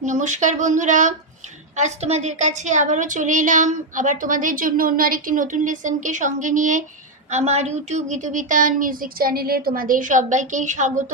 নমস্কার বন্ধুরা। আজ তোমাদের কাছে আবারও চলে এলাম। আবার তোমাদের জন্য অন্য আরেকটি নতুন লেসনকে সঙ্গে নিয়ে আমার ইউটিউব গীতবিতান মিউজিক চ্যানেলে তোমাদের সবাইকেই স্বাগত।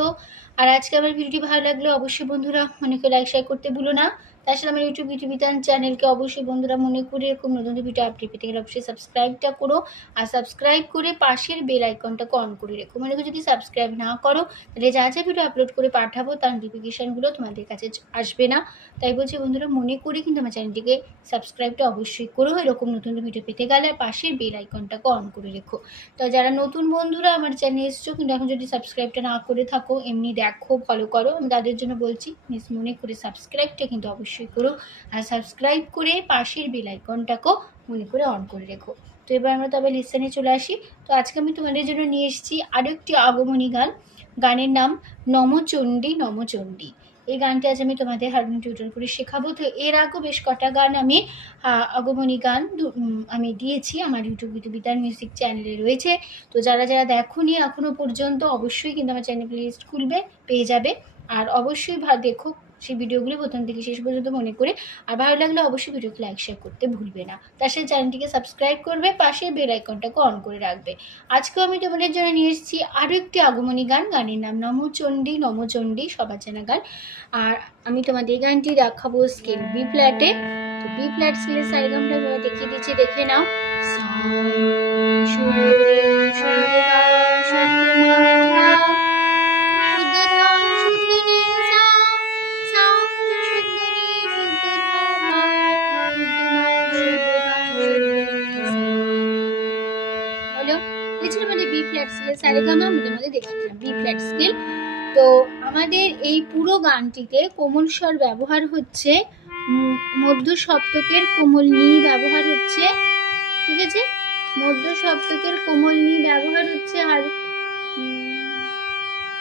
আর আজকে আমার ভিডিওটি ভালো লাগলে অবশ্যই বন্ধুরা করে লাইক শেয়ার করতে ভুলো না। তাছাড়া আমার ইউটিউব গীতবিতান চ্যানেলকে অবশ্যই বন্ধুরা মনে করে এরকম নতুন ভিডিও আপডেট পেতে গেলে অবশ্যই সাবস্ক্রাইবটা করো আর সাবস্ক্রাইব করে পাশের বেল আইকনটাকে অন করে রেখো। মনে যদি সাবস্ক্রাইব না করো, তাহলে যা যা ভিডিও আপলোড করে পাঠাবো, তার নোটিফিকেশানগুলো তোমাদের কাছে আসবে না। তাই বলছি বন্ধুরা, মনে করে কিন্তু আমার চ্যানেলটিকে সাবস্ক্রাইবটা অবশ্যই করো। এরকম নতুন ভিডিও পেতে গেলে পাশের বেল আইকনটাকে অন করে রেখো। তো যারা নতুন বন্ধুরা আমার চ্যানেলে এসছো, কিন্তু এখন যদি সাবস্ক্রাইবটা না করে থাকো, এমনি দেখো ফলো করো। আমি তাদের জন্য বলছি প্লিজ মনে করে সাবস্ক্রাইবটা কিন্তু অবশ্যই করো। আর সাবস্ক্রাইব করে পাশের বেল আইকনটাকেও মনে করে অন করে রেখো। তো এবার আমরা তবে লিসনে চলে আসি। তো আজকে আমি তোমাদের জন্য নিয়ে এসেছি আরও একটি আগমনী গান। গানের নাম নমচণ্ডী নমচণ্ডী। এই গানটি আজ আমি তোমাদের হারমোনিয়াম টিউটর করে শেখাবো। তো এর আগেও বেশ কটা গান আমি আগমনী গান আমি দিয়েছি। আমার ইউটিউব বিতার মিউজিক চ্যানেলে রয়েছে। তো যারা যারা দেখোনি এখনও পর্যন্ত অবশ্যই কিন্তু আমার চ্যানেল লিস্ট খুলবে, পেয়ে যাবে। আর অবশ্যই দেখো সেই ভিডিওগুলি প্রথম থেকে শেষ পর্যন্ত মনে করে আর ভালো লাগলে অবশ্যই ভিডিওকে লাইক শেয়ার করতে ভুলবে না। তার সাথে চ্যানেলটিকে সাবস্ক্রাইব করবে, পাশে বেল আইকনটাকে অন করে রাখবে। আজকেও আমি তোমাদের জন্য নিয়ে এসেছি আরও একটি আগমনী গান। গানের নাম নমচণ্ডী নমচণ্ডী সবার জানা গান। আর আমি তোমাদের এই গানটি দেখাবো স্কেল বি ফ্ল্যাটে তো বি ফ্ল্যাট স্কেলের সারেগামটা দেখিয়ে দিচ্ছি, দেখে নাও। সারেগামা দেখিয়ে দিলাম বি ফ্ল্যাট স্কেল তো আমাদের এই পুরো গানটিতে কোমল স্বর ব্যবহার হচ্ছে মধ্য সপ্তকের কোমল নি ব্যবহার হচ্ছে ঠিক আছে? মধ্য সপ্তকের কোমল নি ব্যবহার হচ্ছে আর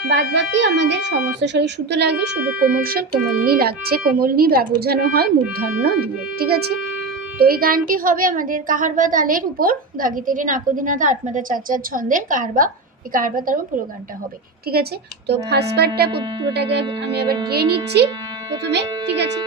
বাদ বাকি আমাদের সমস্ত স্বরে শুদ্ধ লাগছে শুধু কোমল স্বর কোমল নি লাগছে। কোমল নি বোঝানো হয় মূর্ধন্য দিয়ে ঠিক আছে? তো এই গানটি হবে আমাদের কাহারবা তালের উপর দাগিতেরে নাকদিনাথা আটমাদা চার চার ছন্দের কাহারবা কাহারবা তারপর পুরো গানটা হবে, ঠিক আছে? তো ফার্স্ট পার্টটা পুরোটাকে আমি আবার গিয়ে নিচ্ছি, প্রথমে, ঠিক আছে?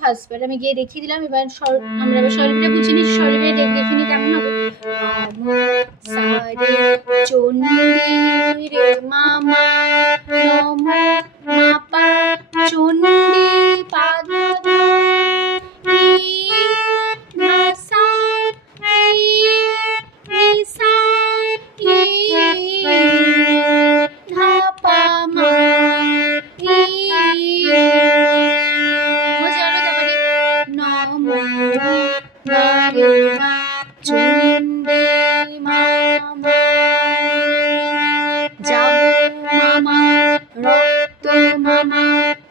ফার্স্ট আমি গিয়ে দেখিয়ে দিলাম, এবার আমরা এবার স্বরলিপিটা বুঝে নিই স্বরলিপিটা দেখ নিই কেমন হবে? সা রে চন্ডী মামা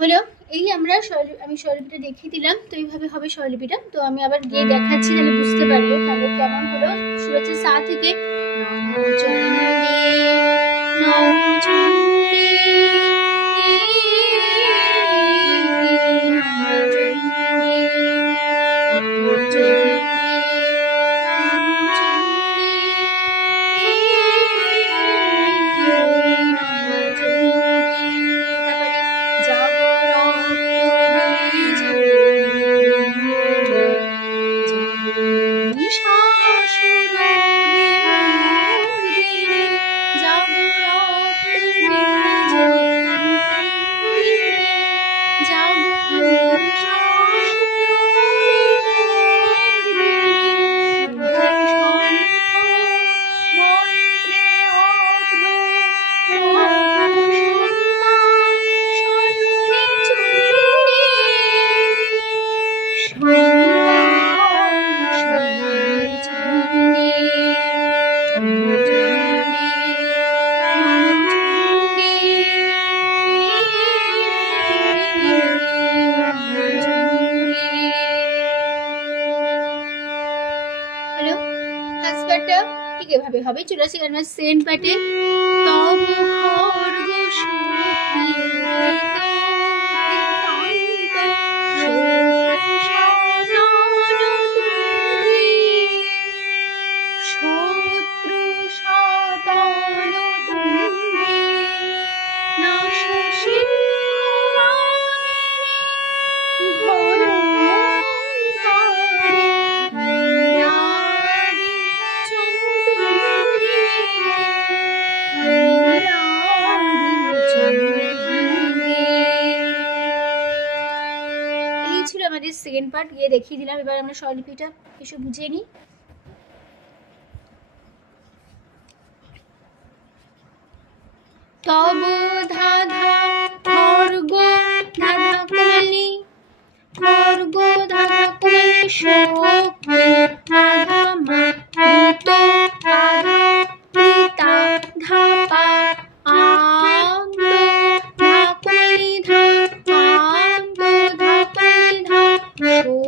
হলো এই আমরা আমি স্বরলিপিটা দেখিয়ে দিলাম তো এইভাবে হবে স্বরলিপিটা তো আমি আবার গিয়ে দেখাচ্ছি তাহলে বুঝতে পারবে তাহলে কেমন হলো। শুরু হচ্ছে সা থেকে হবে চুরাশি গানের সেকেন্ড পার্টে ছিল আমাদের সেকেন্ড পার্ট গিয়ে দেখিয়ে দিলাম। এবার আমরা স্বরলিপিটা কিছু বুঝে নিই। তব ধাধা খর্গ ধাধা কলি খর্গ ধাধা কলি show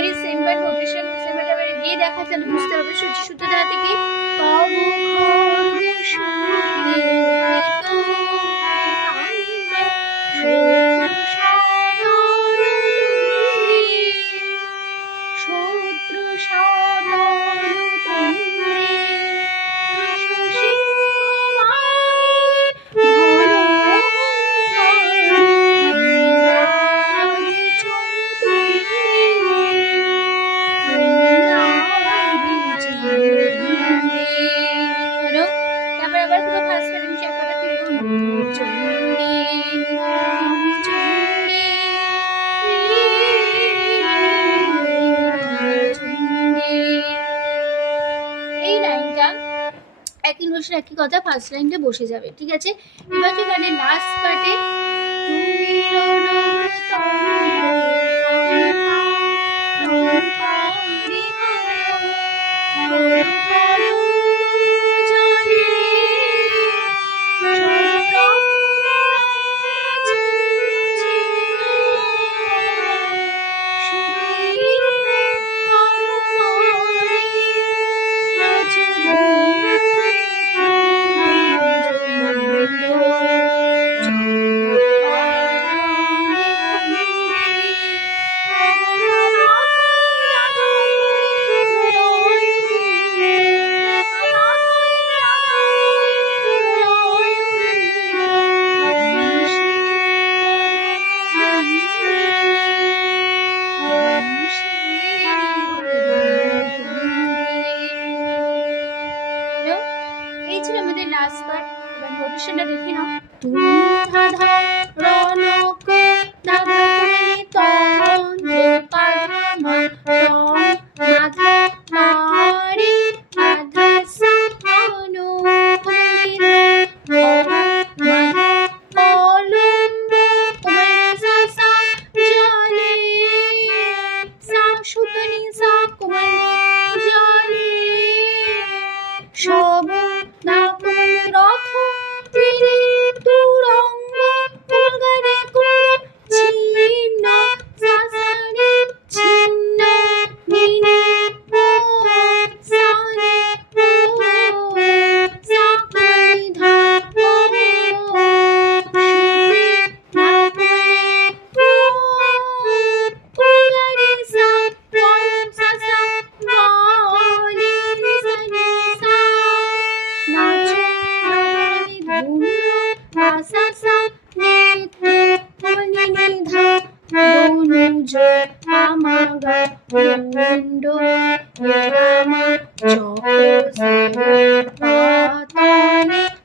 আমাদের সিম্পল নোটেশন সিম্পলটা এবারে গিয়ে দেখা তাহলে বুঝতে পারবে সূচি সূত্র দ্বারা থেকে তব একই কথা ফার্স্ট লাইনটা বসে যাবে ঠিক আছে? এবার গানের লাস্ট পার্টে তুমি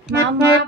Mama.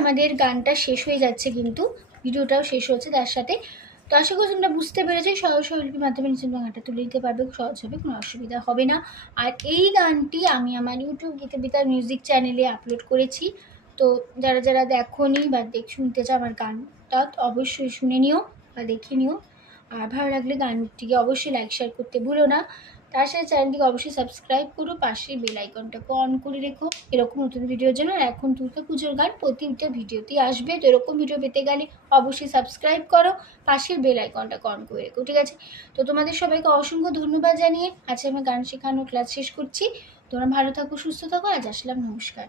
আমাদের গানটা শেষ হয়ে যাচ্ছে কিন্তু, ভিডিওটাও শেষ হচ্ছে তার সাথে। তো আশা করি তোমরা বুঝতে পেরেছ, সহজ শৈলীর মাধ্যমে নিচের গানটা তুলে দিতে পারবে সহজ হবে, কোনো অসুবিধা হবে না। আর এই গানটি আমি আমার ইউটিউব গীতবিতার মিউজিক চ্যানেলে আপলোড করেছি। তো যারা যারা দেখোনি বা দেখ, শুনতে চাও আমার গানটা, অবশ্যই শুনে নিও বা দেখে নিও। আর ভালো লাগলে গানটিকে অবশ্যই লাইক শেয়ার করতে ভুলো না। তার সাথে চ্যানেলটিকে অবশ্যই সাবস্ক্রাইব করো পাশে বেল আইকনটাকে অন করে রেখো। এরকম নতুন ভিডিও জন্য এখন দুর্গা পুজোর গান প্রতিটা ভিডিওতেই আসবে। তো এরকম ভিডিও পেতে গেলে অবশ্যই সাবস্ক্রাইব করো, পাশের বেল আইকনটাকে অন করে রেখো, ঠিক আছে? তো তোমাদের সবাইকে অসংখ্য ধন্যবাদ জানিয়ে আজকে আমি গান শেখানোর ক্লাস শেষ করছি। তোমরা ভালো থাকো, সুস্থ থাকো, আজ আসলাম নমস্কার।